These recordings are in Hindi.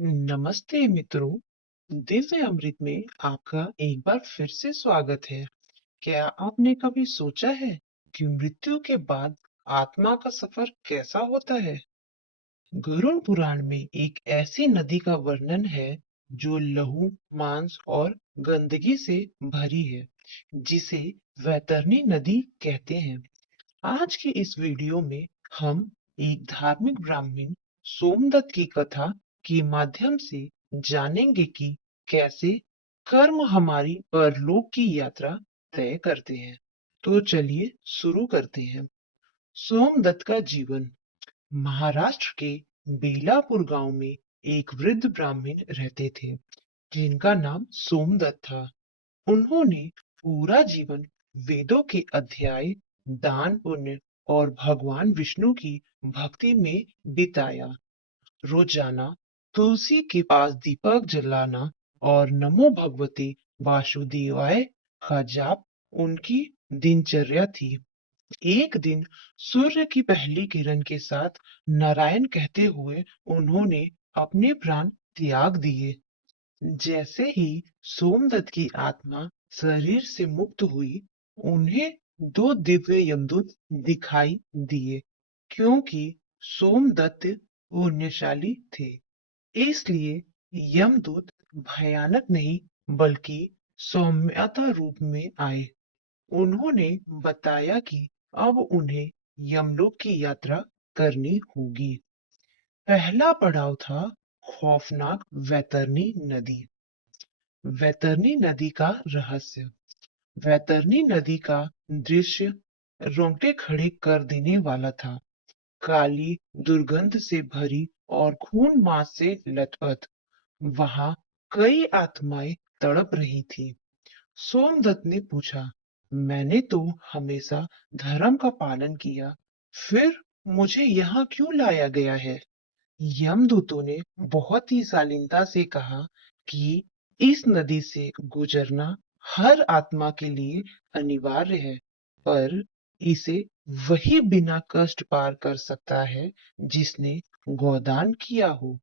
नमस्ते मित्रों। दिव्य अमृत में आपका एक बार फिर से स्वागत है। क्या आपने कभी सोचा है कि मृत्यु के बाद आत्मा का सफर कैसा होता है? गरुड़ पुराण में एक ऐसी नदी का वर्णन है जो लहू, मांस और गंदगी से भरी है, जिसे वैतरणी नदी कहते हैं। आज की इस वीडियो में हम एक धार्मिक ब्राह्मण सोमदत्त की कथा के माध्यम से जानेंगे कि कैसे कर्म हमारी परलोक की यात्रा तय करते हैं। तो चलिए शुरू करते हैं। सोमदत्त का जीवन। महाराष्ट्र के बेलापुर गांव में एक वृद्ध ब्राह्मण रहते थे, जिनका नाम सोमदत्त था। उन्होंने पूरा जीवन वेदों के अध्याय, दान पुण्य और भगवान विष्णु की भक्ति में बिताया। रोजाना तुलसी के पास दीपक जलाना और नमो भगवते वासुदेवाय का जाप उनकी दिनचर्या थी। एक दिन सूर्य की पहली किरण के साथ नारायण कहते हुए उन्होंने अपने प्राण त्याग दिए। जैसे ही सोमदत्त की आत्मा शरीर से मुक्त हुई, उन्हें दो दिव्य यमदूत दिखाई दिए। क्योंकि सोमदत्त पुण्यशाली थे, इसलिए यमदूत भयानक नहीं बल्कि सौम्यता रूप में आए। उन्होंने बताया कि अब उन्हें यमलोक की यात्रा करनी होगी। पहला पड़ाव था खौफनाक वैतरणी नदी। वैतरणी नदी का रहस्य। वैतरणी नदी का दृश्य रोंगटे खड़े कर देने वाला था। काली, दुर्गंध से भरी और खून मांस से लथपथ, वहां कई आत्माएं तड़प रही थी। सोमदत्त ने पूछा, मैंने तो हमेशा धर्म का पालन किया, फिर मुझे यहाँ क्यों लाया गया है? यमदूतों ने बहुत ही शालीनता से कहा कि इस नदी से गुजरना हर आत्मा के लिए अनिवार्य है, पर इसे वही बिना कष्ट पार कर सकता है जिसने गोदान किया हो।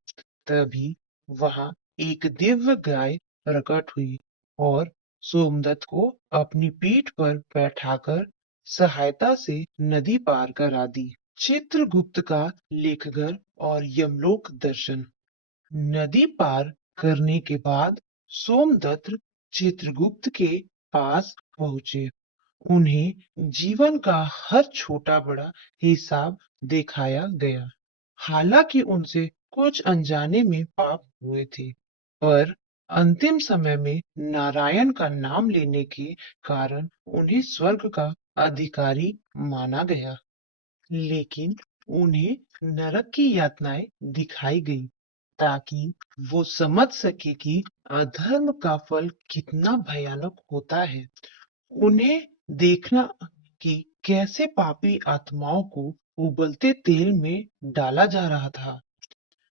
तभी वहां एक दिव्य गाय प्रकट हुई और सोमदत्त को अपनी पीठ पर बैठाकर सहायता से नदी पार करा दी। चित्रगुप्त का लेखघर और यमलोक दर्शन। नदी पार करने के बाद सोमदत्त चित्रगुप्त के पास पहुंचे। उन्हें जीवन का हर छोटा बड़ा हिसाब दिखाया गया। हालांकि उनसे कुछ अनजाने में पाप हुए थे, पर अंतिम समय में नारायण का नाम लेने के कारण उन्हें स्वर्ग का अधिकारी माना गया। लेकिन उन्हें नरक की यातनाएं दिखाई गई, ताकि वो समझ सके कि अधर्म का फल कितना भयानक होता है। उन्हें देखना कि कैसे पापी आत्माओं को उबलते तेल में डाला जा रहा था।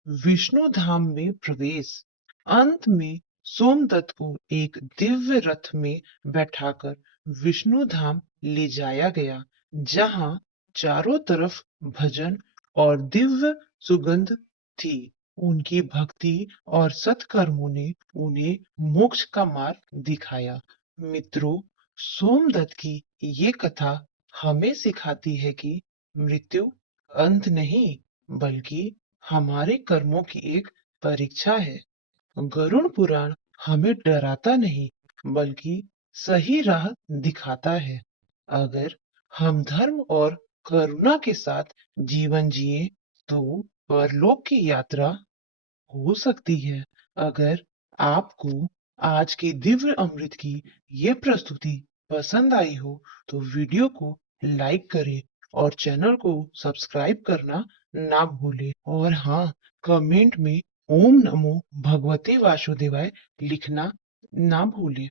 विष्णु धाम में प्रवेश। अंत में सोमदत्त को एक दिव्य रथ में बैठाकर विष्णु धाम ले जाया गया, जहां चारों तरफ भजन और दिव्य सुगंध थी। उनकी भक्ति और सत्कर्मों ने उन्हें मोक्ष का मार्ग दिखाया। मित्रों, सोमदत्त की ये कथा हमें सिखाती है कि मृत्यु अंत नहीं, बल्कि हमारे कर्मों की एक परीक्षा है। गरुड़ पुराण हमें डराता नहीं, बल्कि सही राह दिखाता है। अगर हम धर्म और करुणा के साथ जीवन जिए, तो परलोक की यात्रा हो सकती है। अगर आपको आज के दिव्य अमृत की ये प्रस्तुति पसंद आई हो, तो वीडियो को लाइक करें और चैनल को सब्सक्राइब करना ना भूलें। और हाँ, कमेंट में ओम नमो भगवते वासुदेवाय लिखना ना भूलें।